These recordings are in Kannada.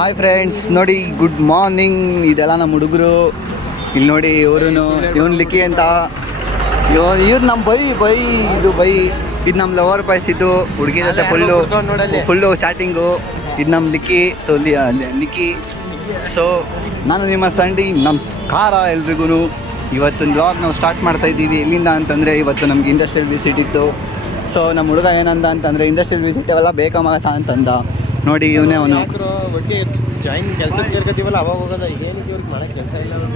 ಹಾಯ್ ಫ್ರೆಂಡ್ಸ್, ನೋಡಿ ಗುಡ್ ಮಾರ್ನಿಂಗ್. ಇದೆಲ್ಲ ನಮ್ಮ ಹುಡುಗರು. ಇಲ್ಲಿ ನೋಡಿ ಇವನು ಲಿಕ್ಕಿ ಅಂತ. ಇವ್ರು ನಮ್ಮ ಬೈ ಇದು ನಮ್ಮ ಲವರ್ ಬಾಯ್ಸ್. ಇದು ಹುಡುಗಿ ಜೊತೆ ಫುಲ್ಲು ಚಾಟಿಂಗು. ಇದು ನಮ್ಮ ನಿಕ್ಕಿ. ಸೊ ನಾನು ನಿಮ್ಮ ಸಂಡಿ ನಮಸ್ಕಾರ ಎಲ್ರಿಗೂ. ಇವತ್ತಿನ ಬ್ಲಾಗ್ ನಾವು ಸ್ಟಾರ್ಟ್ ಮಾಡ್ತಾ ಇದ್ದೀವಿ. ಎಲ್ಲಿಂದ ಅಂತಂದರೆ ಇವತ್ತು ನಮಗೆ ಇಂಡಸ್ಟ್ರಿಯಲ್ ವಿಸಿಟ್ ಇತ್ತು. ಸೊ ನಮ್ಮ ಹುಡುಗ ಏನಂದ ಅಂತಂದರೆ ಇಂಡಸ್ಟ್ರಿಯಲ್ ವಿಸಿಟ್ ಅವೆಲ್ಲ ಬೇಕಾಗತ್ತ ಅಂತಂದ. ನೋಡಿ ಇವನೇ ಅವನು.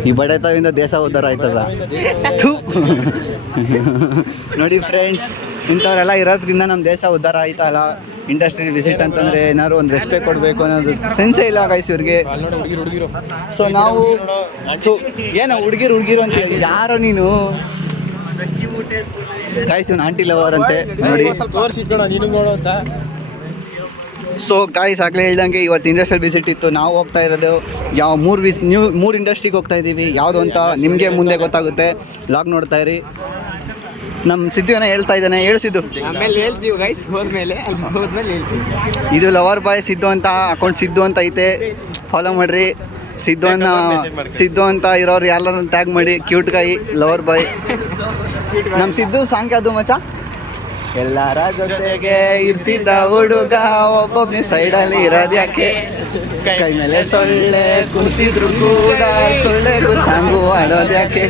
ಈ ಬಡತವಿಂದ ದೇಶ ಉದ್ಧಾರ ಆಯ್ತದ. ನೋಡಿ ಫ್ರೆಂಡ್ಸ್, ಇಂಥವರೆಲ್ಲ ಇರೋದ್ರಿಂದ ನಮ್ಮ ದೇಶ ಉದ್ಧಾರ ಆಯ್ತಲ್ಲ. ಇಂಡಸ್ಟ್ರಿಯಲ್ ವಿಸಿಟ್ ಅಂತಂದರೆ ಏನಾದ್ರು ಒಂದು ರೆಸ್ಪೆಕ್ಟ್ ಕೊಡಬೇಕು ಅನ್ನೋದು ಸೆನ್ಸೇ ಇಲ್ಲ ಗೈಸ್ ಇವ್ರಿಗೆ. ಸೊ ನಾವು ಏನೋ ಹುಡುಗಿರು ಅಂತ ಯಾರೋ ನೀನು ಗೈಸ್, ಇವನು ಆಂಟಿ ಲವರ್ ಅಂತೆ ನೋಡಿ. ಸೊ ಗಾಯ್ಸ್, ಆಗಲೇ ಹೇಳ್ದಂಗೆ ಇವತ್ತು ಇಂಡಸ್ಟ್ರಿಯಲ್ ವಿಸಿಟ್ ಇತ್ತು. ನಾವು ಹೋಗ್ತಾ ಇರೋದು ಮೂರು ಇಂಡಸ್ಟ್ರಿಗೆ ಹೋಗ್ತಾ ಇದ್ದೀವಿ. ಯಾವುದು ಅಂತ ನಿಮಗೆ ಮುಂದೆ ಗೊತ್ತಾಗುತ್ತೆ. ವ್ಲಾಗ್ ನೋಡ್ತಾ ಇರಿ. ನಮ್ಮ ಸಿದ್ದುನ ಹೇಳ್ತಾ ಇದ್ದಾನೆ. ಹೇಳಿಸಿದ್ದು ಆಮೇಲೆ ಹೇಳ್ತೀವಿ ಗೈಸ್, ಹೋದ್ಮೇಲೆ ಹೇಳ್ತೀವಿ. ಇದು ಲವರ್ ಬಾಯ್ ಸಿದ್ದು ಅಂತ ಅಕೌಂಟ್ ಸಿದ್ದು ಅಂತ ಐತೆ, ಫಾಲೋ ಮಾಡಿರಿ. ಸಿದ್ದು ಅಂತ ಇರೋರು ಎಲ್ಲರನ್ನ ಟ್ಯಾಗ್ ಮಾಡಿ. ಕ್ಯೂಟ್ ಗಾಯಿ ಲವರ್ ಬಾಯ್. ನಮ್ಮ ಸಿದ್ದು ಸಾಂಗ್ ಯಾವುದು ಮಚ್ಚ? ಎಲ್ಲರ ಜೊತೆಗೆ ಇರ್ತಿದ್ದ ಹುಡುಗ ಒಬ್ಬೊಬ್ಬನೇ ಸೈಡಲ್ಲಿ ಇರೋದು ಯಾಕೆ? ಕೈ ಮೇಲೆ ಸೊಳ್ಳೆ ಕೂತಿದ್ರು ಕೂಡ ಸೊಳ್ಳೆಗೂ ಸಾಂಗು ಆಡೋದು ಯಾಕೆ?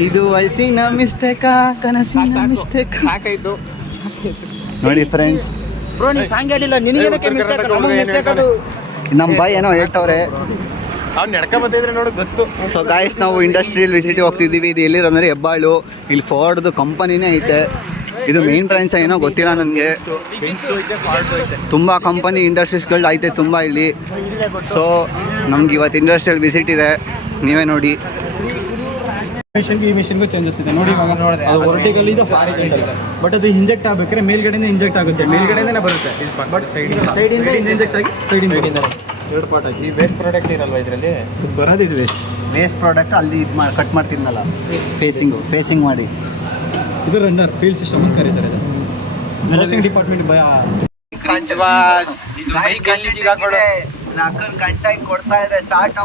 ಇದು ವಯಸ್ಸಿನ ಮಿಸ್ಟೇಕಾ ಕನಸಿನ ಮಿಸ್ಟೇಕ್? ಸಾಕಾಯ್ತು ನೋಡಿ ಫ್ರೆಂಡ್ಸ್, ಬ್ರೋ ನೀ ಸಾಂಗ್ ಹೇಳಿಲ್ಲ, ನಿನಗೆ ಮಿಸ್ಟೇಕ್ ಅದು. ನಮ್ಮ ಬಾಯ್ ಏನೋ ಹೇಳ್ತವ್ರೆ. ಅವ್ನು ನಡ್ಕ ಬಂದಿದ್ರೆ ನೋಡಿ ಗೊತ್ತು. ಸೊ ಗಾಯ್ಸ್, ನಾವು ಇಂಡಸ್ಟ್ರಿಯಲ್ ವಿಸಿಟ್ ಹೋಗ್ತಿದ್ದೀವಿ. ಇದು ಎಲ್ಲಿರೋಂದ್ರೆ ಹೆಬ್ಬಾಳು. ಇಲ್ಲಿ ಫೋರ್ಡ್ದು ಕಂಪನಿನೇ ಐತೆ. ಇದು ಮೇನ್ ಬ್ರಾಂಚ್ ಏನೋ ಗೊತ್ತಿಲ್ಲ ನನಗೆ. ತುಂಬ ಕಂಪನಿ ಇಂಡಸ್ಟ್ರೀಸ್ಗಳು ಐತೆ ತುಂಬ ಇಲ್ಲಿ. ಸೊ ನಮ್ಗೆ ಇವತ್ತು ಇಂಡಸ್ಟ್ರಿಯಲ್ ವಿಸಿಟ್ ಇದೆ, ನೀವೇ ನೋಡಿ. ಈ ಮಿಷನ್ಗೂ ಚೇಂಜಸ್ ಇದೆ ನೋಡಿ. ಇವಾಗ ಅದು ವರ್ಟಿಕಲ್ ಇದು ಹಾರಿಜಾಂಟಲ್. ಬಟ್ ಅದು ಇಂಜೆಕ್ಟ್ ಆಗಬೇಕಾದ್ರೆ ಮೇಲ್ಗಡೆಯಿಂದ ಇಂಜೆಕ್ಟ್ ಆಗುತ್ತೆ, ಮೇಲ್ಗಡೆಯಿಂದನೇ ಬರುತ್ತೆ. ಬಟ್ ಸೈಡಿಂದ ಇಂಜೆಕ್ಟ್ ಆಗಿ ಸೈಡಿಂದ ಎರಡು ಪಾರ್ಟ್ ಆಗಿ. ಈ ವೇಸ್ಟ್ ಪ್ರಾಡಕ್ಟ್ ಇರಲ್ವಾ ಇದರಲ್ಲಿ? ಬರೋದು ಇದು ವೇಸ್ಟ್ ಪ್ರಾಡಕ್ಟ್ ಅಲ್ಲಿ ಇದು ಕಟ್ ಮಾಡ್ತಿದ್ನಲ್ಲ, ಫೇಸಿಂಗ್ ಮಾಡಿ. ಇದು ರನ್ನರ್ ಫೀಲ್ಡ್ ಸಿಸ್ಟಮ್ ಅಂತ ಕರೀತಾರೆ. ಇದು ನರ್ಸಿಂಗ್ ಡಿಪಾರ್ಟ್ಮೆಂಟ್ ಗಂಟಾಗಿ ಕೊಡ್ತಾ ಇದ್ರೆ ಸಾಕು.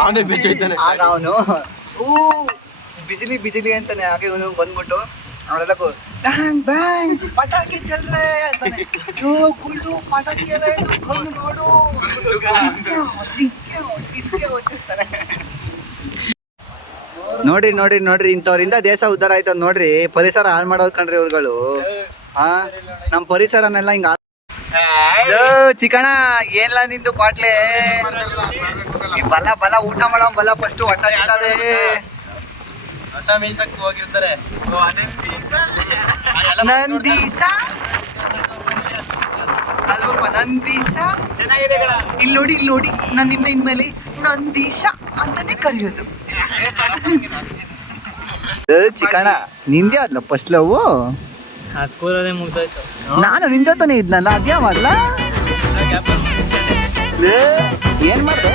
ಅವನು ಬಿಜಿಲಿ ಅಂತಾನೆ. ಹಾಗೆ ಇವನು ಬಂದ್ಬಿಟ್ಟು ಅವರೆಲ್ಲ ಪಟಾಕಿ ಚಲ್ರೆ ಅಂತಾನೆ. ಗುಂಡು ಪಟಾಕಿ ಎಲ್ಲ ನೋಡು ನೋಡ್ರಿ ಇಂಥವ್ರಿಂದ ದೇಶ ಉದ್ಧಾರ ಆಯ್ತದ ನೋಡ್ರಿ. ಪರಿಸರ ಹಾಳು ಮಾಡೋದು ಕಣ್ರಿ ಇವ್ರುಗಳು. ನಮ್ಮ ಪರಿಸರನೆಲ್ಲ ಹಿಂಗ ಚಿಕಣ ಏನ್ಲ ನಿಂದು ಕ್ವಾಟ್ಲೆ. ಬಲ ಊಟ ಮಾಡೋ ಬಲ ಫಸ್ಟ್ ಹೊಟ್ಟೆ ಹೋಗಿರ್ತಾರೆ. ನಂದೀಸ ಅಲ್ವಪ್ಪ, ನಂದೀಸ. ಇಲ್ಲಿ ನೋಡಿ ನಾನು ನಿನ್ನ ಇನ್ಮೇಲೆ ನಂದೀಶ ಅಂತಾನೆ ಕರೆಯೋದು. ಚಿಕಣ ನಿಂದೆ ಆದ್ಲ ಫಸ್ಟ್ ಲವ್. ಸ್ಕೂಲಲ್ಲೇ ಮುಗ್ದೋಯ್ತು. ನಾನು ನಿನ್ ಜೊತೆನೆ ಇದ್ನಲ್ಲ, ಅದ್ಯಾ ಮಾಡ್ಲಾ? ಏನ್ ಮಾಡ್ದೆ?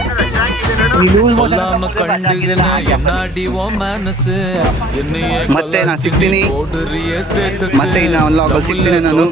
ಮತ್ತೆ ನಾನು ಸಿಗ್ತೀನಿ. ಮತ್ತೆ ಇನ್ನು ಸಿಗ್ತೀನಿ ನಾನು.